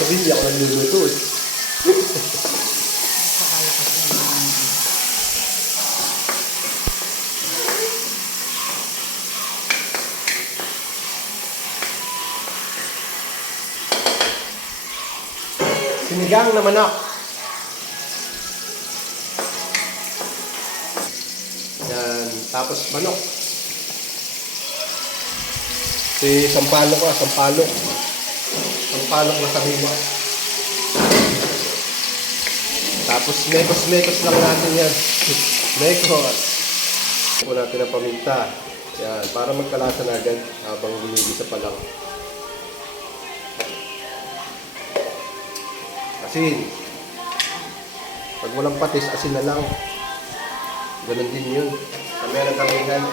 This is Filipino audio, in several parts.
sabihin, hindi ako nagluluto eh. Napakalakas naman. Sinigang na manok. Yan. Tapos manok. Sampalok ah, sampalok. Sampalok na sariwa. Tapos mekos-mekos lang natin yan. Mekos. Puno natin ang paminta. Yan, para magkalasa na agad habang ginigisa pa lang. Asin. Pag walang patis, asin na lang. Ganun din yun. Kamaya ng kalingan.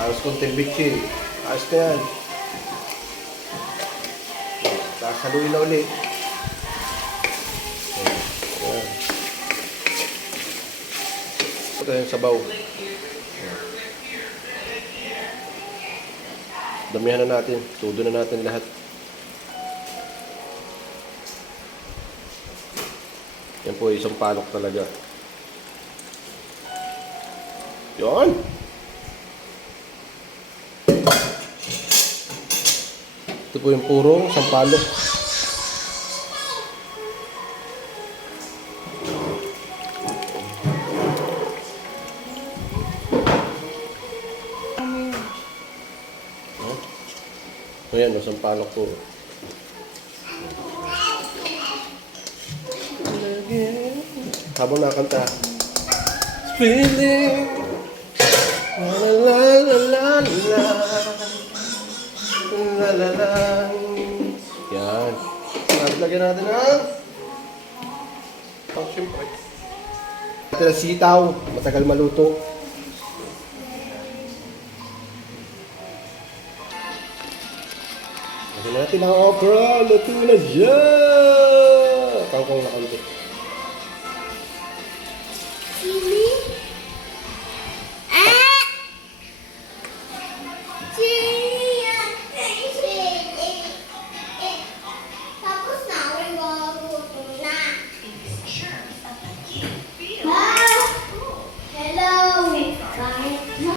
Tapos konting bitchin. Ayos na yan. Tapos haluin na ulit. Ayan. Ito yung sabaw. Damihan na natin. Tudo na natin lahat. Yan po, isang palok talaga. Yun! Ito po yung purong sampalok. Ayan, sampalok po. Habang nakanta. Feeling la la la la la la la la. Yan. Lagyan natin ang siyempre. Natin ang sitaw. Matagal maluto. Lagyan natin ang okra. Luto na dyan.